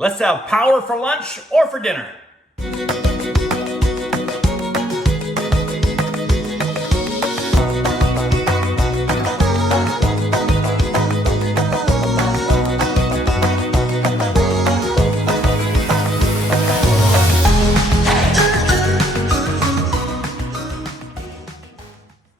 Let's have power for lunch or for dinner.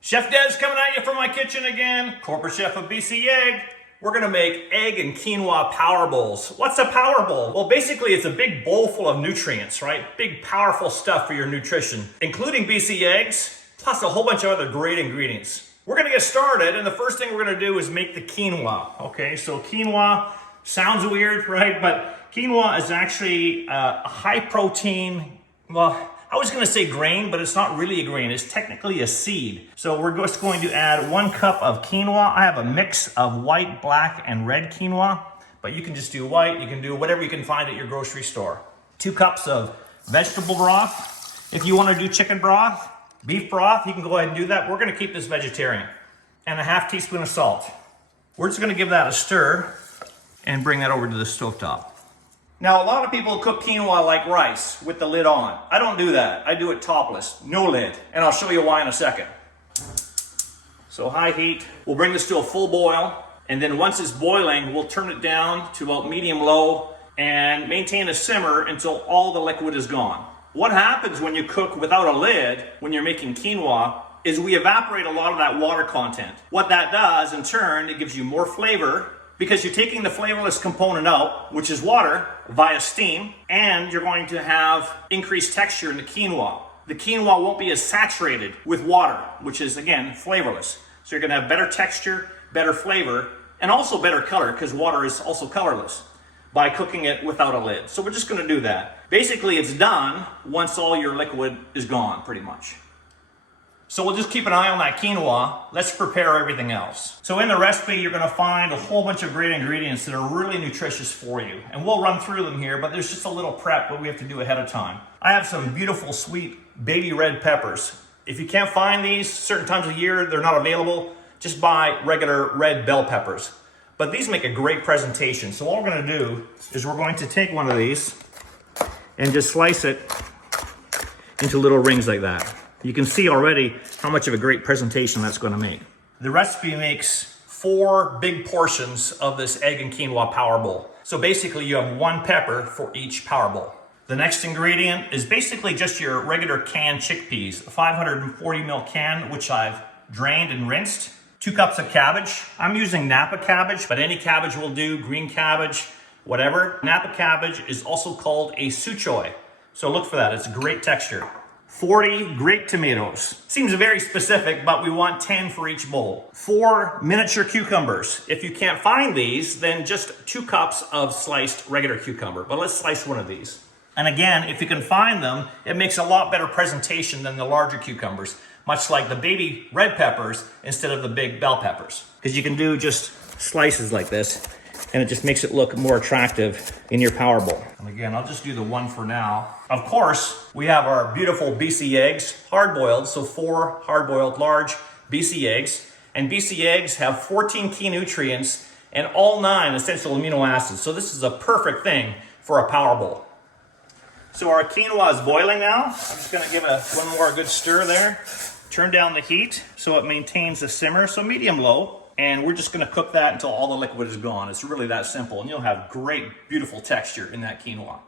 Chef Dez coming at you from my kitchen again. Corporate chef of BC Egg. We're gonna make egg and quinoa power bowls. What's a power bowl? Well, basically it's a big bowl full of nutrients, right? Big, powerful stuff for your nutrition, including BC eggs, plus a whole bunch of other great ingredients. We're gonna get started, and the first thing we're gonna do is make the quinoa. Okay, so quinoa sounds weird, right? But quinoa is actually a high protein, well, I was gonna say grain, but it's not really a grain. It's technically a seed. So we're just going to add 1 cup of quinoa. I have a mix of white, black, and red quinoa, but you can just do white. You can do whatever you can find at your grocery store. 2 cups of vegetable broth. If you wanna do chicken broth, beef broth, you can go ahead and do that. We're gonna keep this vegetarian. And a half teaspoon of salt. We're just gonna give that a stir and bring that over to the stovetop. Now, a lot of people cook quinoa like rice with the lid on. I don't do that. I do it topless, no lid. And I'll show you why in a second. So high heat, we'll bring this to a full boil. And then once it's boiling, we'll turn it down to about medium-low and maintain a simmer until all the liquid is gone. What happens when you cook without a lid, when you're making quinoa, is we evaporate a lot of that water content. What that does, in turn, it gives you more flavor, because you're taking the flavorless component out, which is water, via steam, and you're going to have increased texture in the quinoa. The quinoa won't be as saturated with water, which is, again, flavorless. So you're gonna have better texture, better flavor, and also better color, because water is also colorless, by cooking it without a lid. So we're just gonna do that. Basically, it's done once all your liquid is gone, pretty much. So we'll just keep an eye on that quinoa. Let's prepare everything else. So in the recipe, you're gonna find a whole bunch of great ingredients that are really nutritious for you. And we'll run through them here, but there's just a little prep that we have to do ahead of time. I have some beautiful, sweet baby red peppers. If you can't find these certain times of year, they're not available, just buy regular red bell peppers. But these make a great presentation. So all we're gonna do is we're going to take one of these and just slice it into little rings like that. You can see already how much of a great presentation that's going to make. The recipe makes 4 big portions of this egg and quinoa power bowl. So basically you have 1 pepper for each power bowl. The next ingredient is basically just your regular canned chickpeas, a 540 ml can, which I've drained and rinsed. 2 cups of cabbage. I'm using Napa cabbage, but any cabbage will do, green cabbage, whatever. Napa cabbage is also called a suchoy. So look for that, it's a great texture. 40 grape tomatoes. Seems very specific, but we want 10 for each bowl. 4 miniature cucumbers. If you can't find these, then just 2 cups of sliced regular cucumber. But let's slice one of these. And again, if you can find them, it makes a lot better presentation than the larger cucumbers, much like the baby red peppers instead of the big bell peppers. Because you can do just slices like this, and it just makes it look more attractive in your power bowl. And again, I'll just do the 1 for now. Of course, we have our beautiful BC eggs, hard-boiled, so 4 hard-boiled large BC eggs. And BC eggs have 14 key nutrients and all 9 essential amino acids. So this is a perfect thing for a power bowl. So our quinoa is boiling now. I'm just gonna give it one more good stir there. Turn down the heat so it maintains the simmer, so medium-low. And we're just gonna cook that until all the liquid is gone. It's really that simple, and you'll have great, beautiful texture in that quinoa.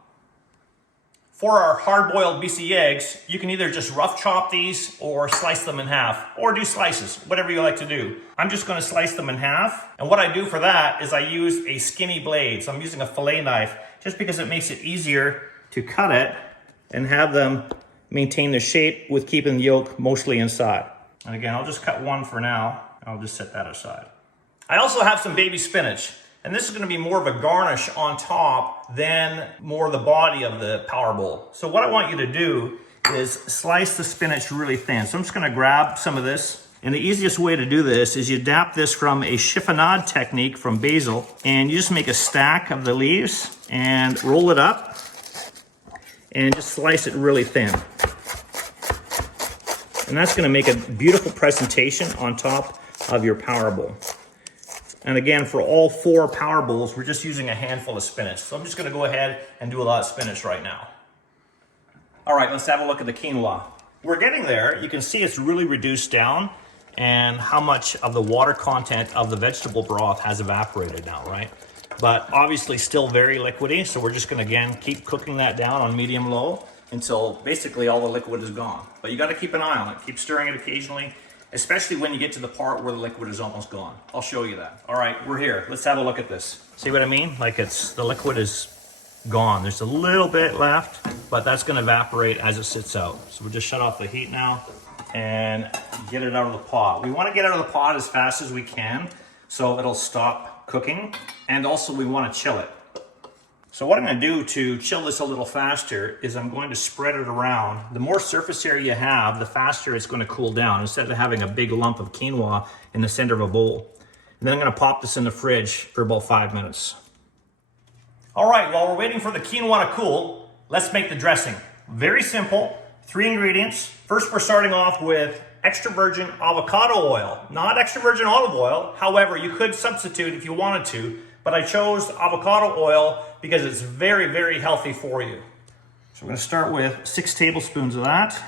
For our hard-boiled BC eggs, you can either just rough chop these or slice them in half, or do slices, whatever you like to do. I'm just gonna slice them in half, and what I do for that is I use a skinny blade. So I'm using a fillet knife, just because it makes it easier to cut it and have them maintain their shape with keeping the yolk mostly inside. And again, I'll just cut 1 for now. I'll just set that aside. I also have some baby spinach, and this is gonna be more of a garnish on top than more the body of the power bowl. So what I want you to do is slice the spinach really thin. So I'm just gonna grab some of this, and the easiest way to do this is you adapt this from a chiffonade technique from basil, and you just make a stack of the leaves and roll it up and just slice it really thin. And that's gonna make a beautiful presentation on top of your power bowl. And again, for all 4 power bowls, we're just using a handful of spinach. So I'm just gonna go ahead and do a lot of spinach right now. All right, let's have a look at the quinoa. We're getting there. You can see it's really reduced down and how much of the water content of the vegetable broth has evaporated now, right? But obviously still very liquidy. So we're just gonna, again, keep cooking that down on medium-low until basically all the liquid is gone. But you gotta keep an eye on it. Keep stirring it occasionally, especially when you get to the part where the liquid is almost gone. I'll show you that. All right, we're here. Let's have a look at this. See what I mean? Like the liquid is gone. There's a little bit left, but that's gonna evaporate as it sits out. So we'll just shut off the heat now and get it out of the pot. We wanna get out of the pot as fast as we can so it'll stop cooking, and also we wanna chill it. So what I'm gonna do to chill this a little faster is I'm going to spread it around. The more surface area you have, the faster it's gonna cool down, instead of having a big lump of quinoa in the center of a bowl. And then I'm gonna pop this in the fridge for about 5 minutes. All right, while we're waiting for the quinoa to cool, let's make the dressing. Very simple, 3 ingredients. First, we're starting off with extra virgin avocado oil, not extra virgin olive oil. However, you could substitute if you wanted to, but I chose avocado oil because it's very, very healthy for you. So we're gonna start with 6 tablespoons of that,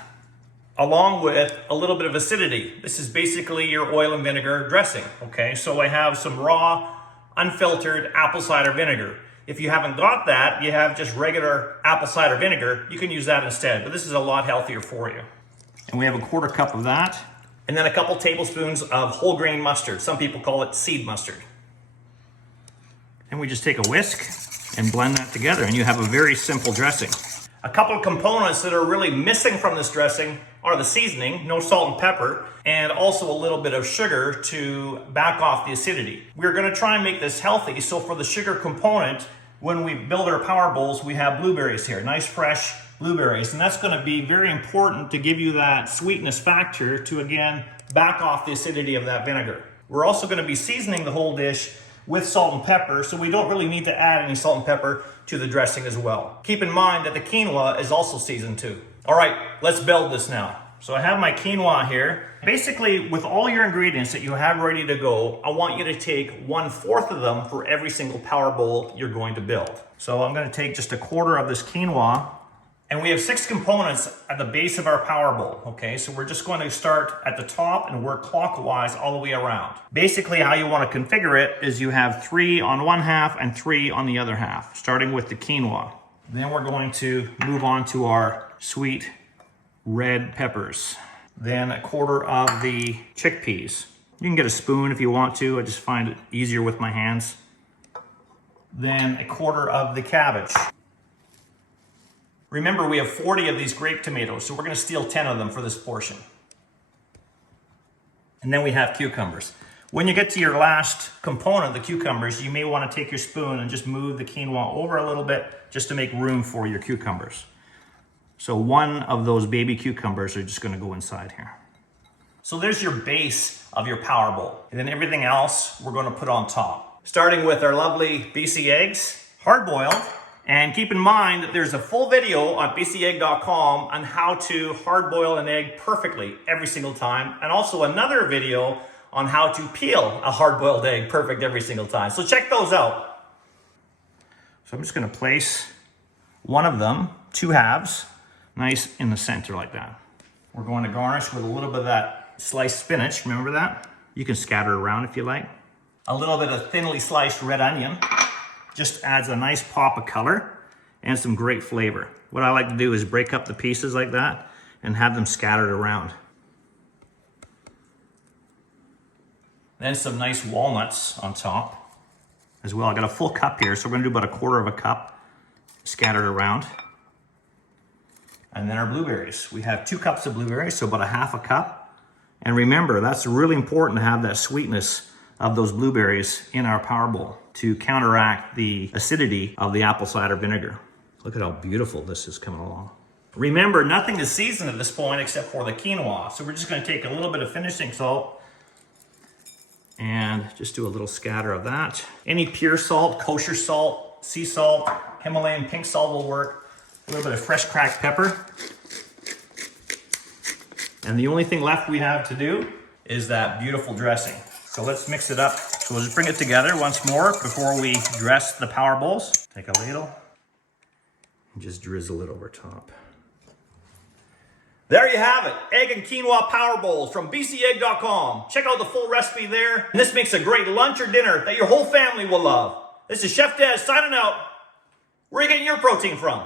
along with a little bit of acidity. This is basically your oil and vinegar dressing, okay? So I have some raw, unfiltered apple cider vinegar. If you haven't got that, you have just regular apple cider vinegar, you can use that instead, but this is a lot healthier for you. And we have a 1/4 cup of that, and then a couple tablespoons of whole grain mustard. Some people call it seed mustard. And we just take a whisk and blend that together, and you have a very simple dressing. A couple of components that are really missing from this dressing are the seasoning, no salt and pepper, and also a little bit of sugar to back off the acidity. We're gonna try and make this healthy, so for the sugar component, when we build our power bowls, we have blueberries here, nice fresh blueberries, and that's gonna be very important to give you that sweetness factor to, again, back off the acidity of that vinegar. We're also gonna be seasoning the whole dish with salt and pepper, so we don't really need to add any salt and pepper to the dressing as well. Keep in mind that the quinoa is also seasoned too. All right, let's build this now. So I have my quinoa here. Basically, with all your ingredients that you have ready to go, I want you to take 1/4 of them for every single power bowl you're going to build. So I'm gonna take just a 1/4 of this quinoa, and we have 6 components at the base of our power bowl, okay? So we're just going to start at the top and work clockwise all the way around. Basically, how you wanna configure it is you have 3 on one half and 3 on the other half, starting with the quinoa. Then we're going to move on to our sweet red peppers. Then a 1/4 of the chickpeas. You can get a spoon if you want to. I just find it easier with my hands. Then a 1/4 of the cabbage. Remember, we have 40 of these grape tomatoes, so we're gonna steal 10 of them for this portion. And then we have cucumbers. When you get to your last component, the cucumbers, you may wanna take your spoon and just move the quinoa over a little bit just to make room for your cucumbers. So 1 of those baby cucumbers are just gonna go inside here. So there's your base of your power bowl. And then everything else we're gonna put on top. Starting with our lovely BC eggs, hard boiled. And keep in mind that there's a full video on bcegg.com on how to hard boil an egg perfectly every single time. And also another video on how to peel a hard boiled egg perfect every single time. So check those out. So I'm just gonna place 1 of them, 2 halves, nice in the center like that. We're going to garnish with a little bit of that sliced spinach, remember that? You can scatter around if you like. A little bit of thinly sliced red onion. Just adds a nice pop of color and some great flavor. What I like to do is break up the pieces like that and have them scattered around. Then some nice walnuts on top as well. I got a full cup here, so we're gonna do about a 1/4 of a cup scattered around. And then our blueberries. We have 2 cups of blueberries, so about a 1/2 cup. And remember, that's really important to have that sweetness of those blueberries in our power bowl to counteract the acidity of the apple cider vinegar. Look at how beautiful this is coming along. Remember, nothing is seasoned at this point except for the quinoa. So we're just gonna take a little bit of finishing salt and just do a little scatter of that. Any pure salt, kosher salt, sea salt, Himalayan pink salt will work. A little bit of fresh cracked pepper. And the only thing left we have to do is that beautiful dressing. So let's mix it up So we'll just bring it together once more before we dress the power bowls. Take a ladle and just drizzle it over top. There you have it, egg and quinoa power bowls from bcegg.com. Check out the full recipe there. And this makes a great lunch or dinner that your whole family will love. This is Chef Dez signing out. Where are you getting your protein from?